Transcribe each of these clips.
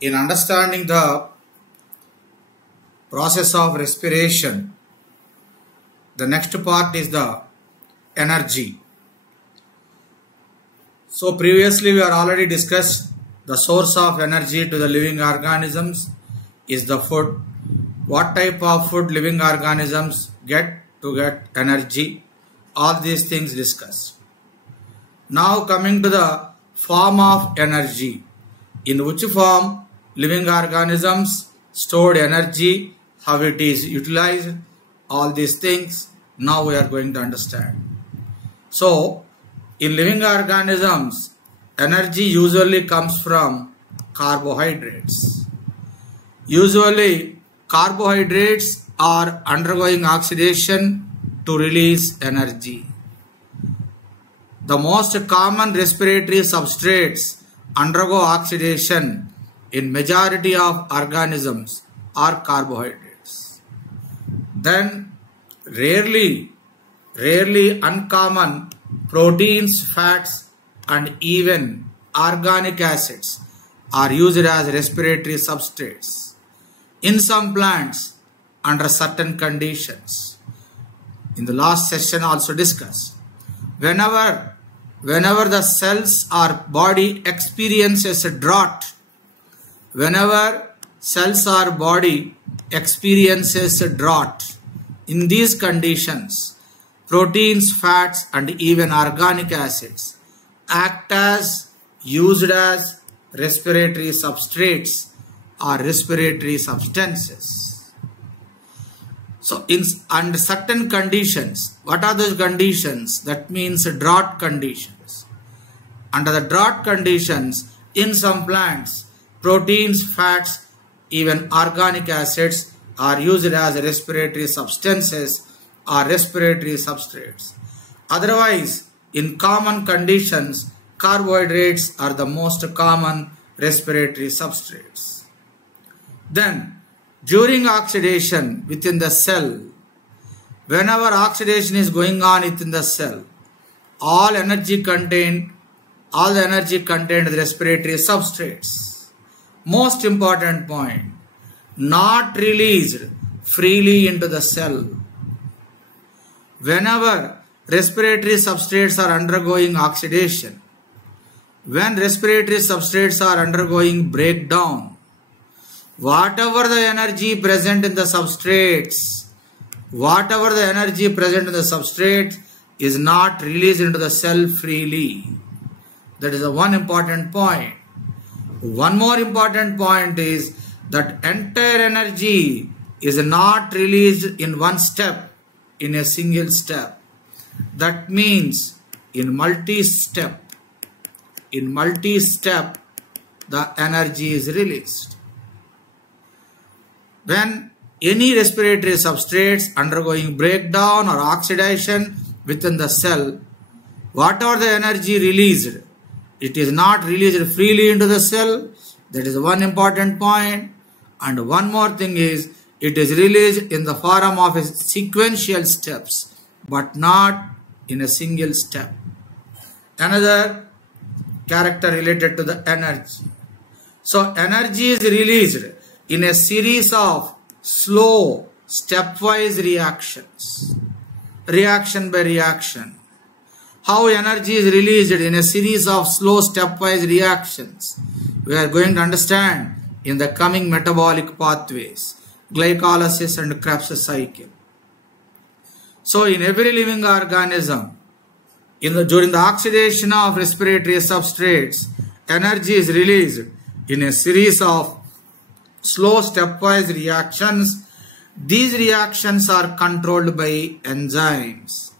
In understanding the process of respiration, the next part is the energy. So previously we are already discussed the source of energy to the living organisms is the food. What type of food living organisms get to get energy? All these things discussed. Now coming to the form of energy. In which form living organisms stored energy, how it is utilized, all these things now we are going to understand. So in living organisms, energy usually comes from carbohydrates. Usually carbohydrates are undergoing oxidation to release energy. The most common respiratory substrates undergo oxidation in majority of organisms are carbohydrates. Then rarely uncommon proteins, fats and even organic acids are used as respiratory substrates in some plants under certain conditions. In the last session also discussed. Whenever the cells or body experiences a drought, whenever cells or body experiences a drought, in these conditions, proteins, fats and even organic acids act as used as respiratory substrates or respiratory substances. So under certain conditions, what are those conditions? That means drought conditions. Under the drought conditions, in some plants, proteins, fats, even organic acids are used as respiratory substances or respiratory substrates. Otherwise, in common conditions, carbohydrates are the most common respiratory substrates. Then, during oxidation within the cell, whenever oxidation is going on within the cell, all the energy contained the respiratory substrates. Most important point, not released freely into the cell. Whenever respiratory substrates are undergoing oxidation, when respiratory substrates are undergoing breakdown, whatever the energy present in the substrates is not released into the cell freely. That is the one important point. One more important point is that entire energy is not released in one step, in a single step. That means in multi-step, the energy is released. When any respiratory substrates undergoing breakdown or oxidation within the cell, whatever the energy released, it is not released freely into the cell. That is one important point. And one more thing is, it is released in the form of sequential steps, but not in a single step. Another character related to the energy. So energy is released in a series of slow stepwise reactions, reaction by reaction. How energy is released in a series of slow stepwise reactions, we are going to understand in the coming metabolic pathways, glycolysis and Krebs cycle. So in every living organism, during the oxidation of respiratory substrates, energy is released in a series of slow stepwise reactions. These reactions are controlled by enzymes.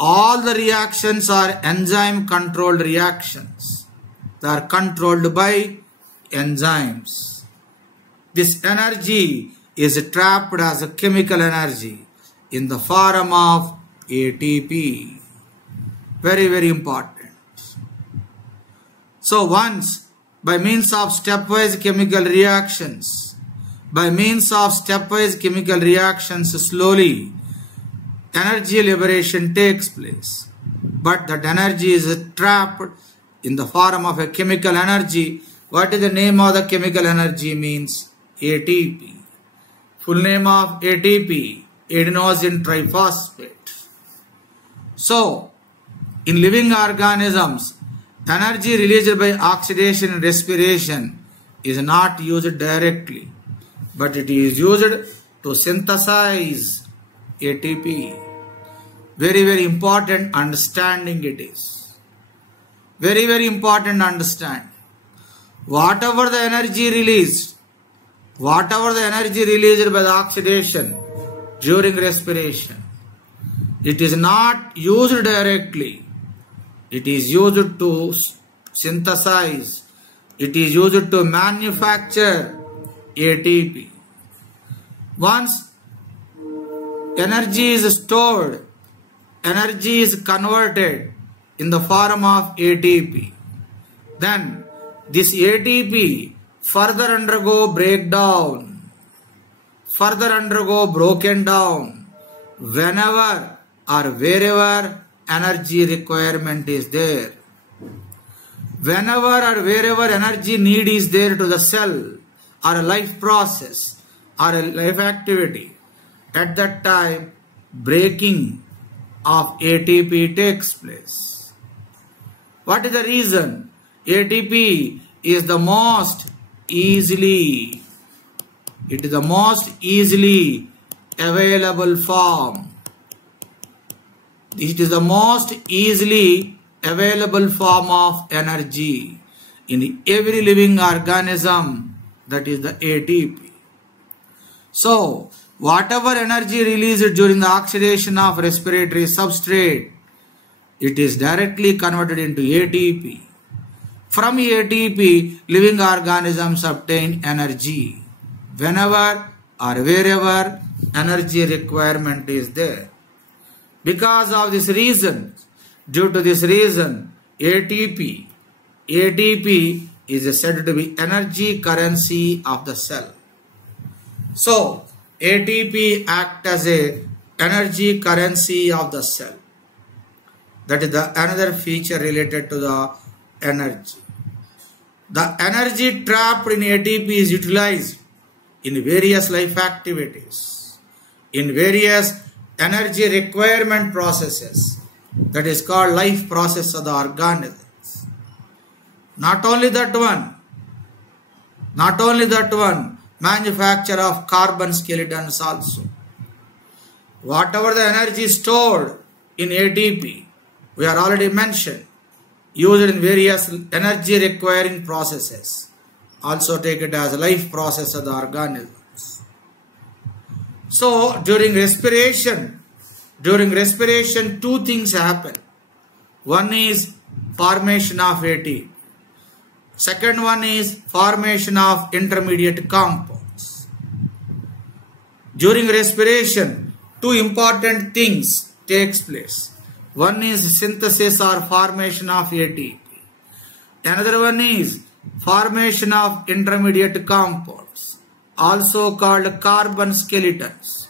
All the reactions are enzyme controlled reactions. They are controlled by enzymes. This energy is trapped as a chemical energy in the form of ATP. Very, very important. So once by means of stepwise chemical reactions, slowly energy liberation takes place. But that energy is trapped in the form of a chemical energy What is the name of the chemical energy means? ATP. Full name of ATP, adenosine triphosphate. So, in living organisms, energy released by oxidation and respiration is not used directly, but it is used to synthesize ATP. Very, very important understanding it is. Very, very important understanding. Whatever the energy released by the oxidation during respiration, it is not used directly. It is used to synthesize. It is used to manufacture ATP. Once energy is stored, energy is converted in the form of ATP. Then this ATP further undergo broken down whenever or wherever energy requirement is there. Whenever or wherever energy need is there to the cell or a life process or a life activity, at that time breaking of ATP takes place. What is the reason? ATP is the most easily available form. It is the most easily available form of energy in every living organism, that is the ATP. So, whatever energy released during the oxidation of respiratory substrate, it is directly converted into ATP. From ATP, living organisms obtain energy whenever or wherever energy requirement is there. Because of this reason, due to this reason, ATP is said to be energy currency of the cell. So, ATP acts as a energy currency of the cell. That is the another feature related to the energy. The energy trapped in ATP is utilized in various life activities, in various energy requirement processes, that is called life process of the organisms. Not only that one, manufacture of carbon skeletons also. Whatever the energy stored in ATP, we are already mentioned, used in various energy requiring processes. Also take it as a life process of the organisms. So during respiration, two things happen. One is formation of ATP. Second one is formation of intermediate compounds. During respiration, two important things takes place. One is synthesis or formation of ATP. Another one is formation of intermediate compounds, also called carbon skeletons.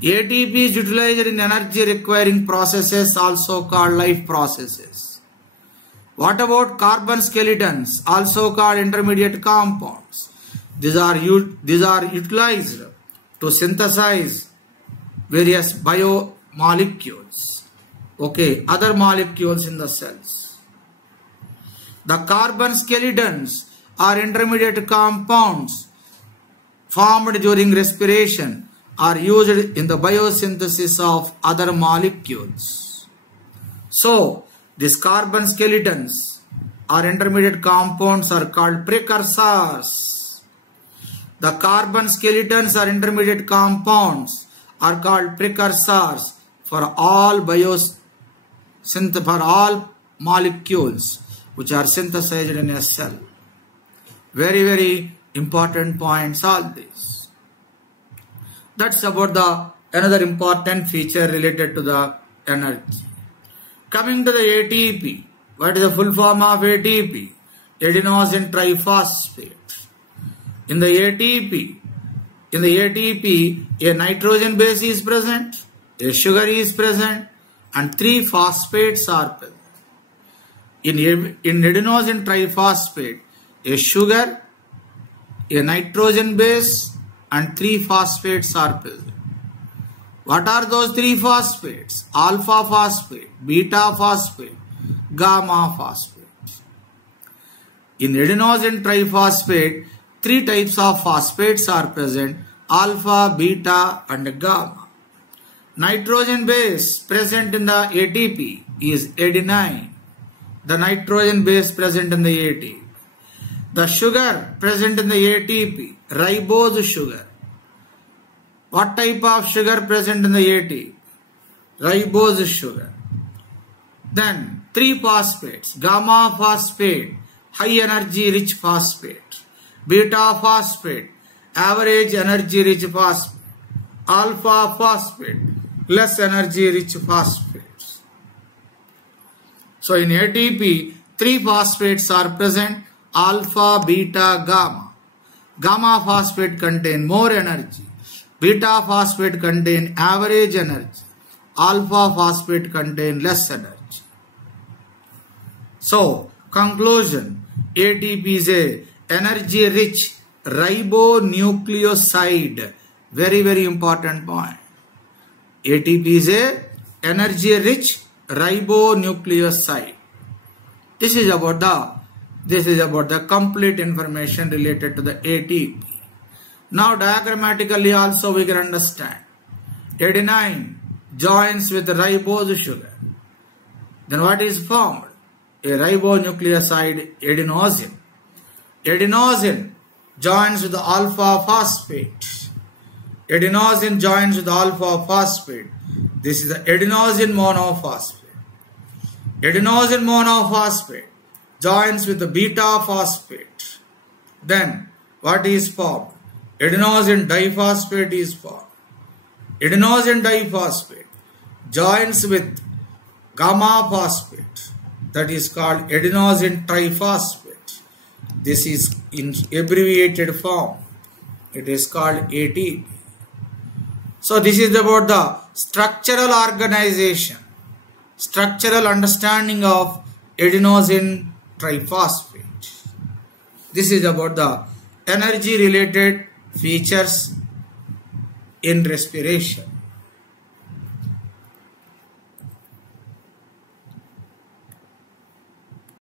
ATP is utilized in energy requiring processes, also called life processes. What about carbon skeletons, also called intermediate compounds? These are utilized to synthesize various biomolecules, other molecules in the cells. The carbon skeletons are intermediate compounds formed during respiration are used in the biosynthesis of other molecules. So, these carbon skeletons or intermediate compounds are called precursors. The carbon skeletons or intermediate compounds are called precursors for all molecules which are synthesized in a cell. Very, very important points all these. That's about another important feature related to the energy. Coming to the ATP. What is the full form of ATP? Adenosine triphosphate. In the ATP, a nitrogen base is present, a sugar is present, and 3 phosphates are present. In adenosine triphosphate, a sugar, a nitrogen base, and 3 phosphates are present. What are those 3 phosphates? Alpha phosphate, beta phosphate, gamma phosphate. In adenosine triphosphate, 3 types of phosphates are present: alpha, beta, and gamma. Nitrogen base present in the ATP is adenine. The nitrogen base present in the ATP. The sugar present in the ATP, ribose sugar. What type of sugar present in the ATP? Ribose sugar. Then 3 phosphates: gamma phosphate, high energy rich phosphate; beta phosphate, average energy rich phosphate; alpha phosphate, less energy rich phosphates. So in ATP, 3 phosphates are present: alpha, beta, gamma. Gamma phosphate contain more energy. Beta phosphate contain average energy. Alpha phosphate contain less energy. So, conclusion: ATP is a energy rich ribonucleoside. Very, very important point. ATP is a energy rich ribonucleoside. This is about the complete information related to the ATP. Now diagrammatically also we can understand. Adenine joins with ribose sugar. Then what is formed? A ribonucleoside, adenosine. Adenosine joins with the alpha phosphate. Adenosine joins with alpha phosphate. This is the adenosine monophosphate. Adenosine monophosphate joins with the beta phosphate. Then what is formed? Adenosine diphosphate is formed. Adenosine diphosphate joins with gamma phosphate. That is called adenosine triphosphate. This is in abbreviated form. It is called ATP. So this is about the structural organization, structural understanding of adenosine triphosphate. This is about the energy related features in respiration.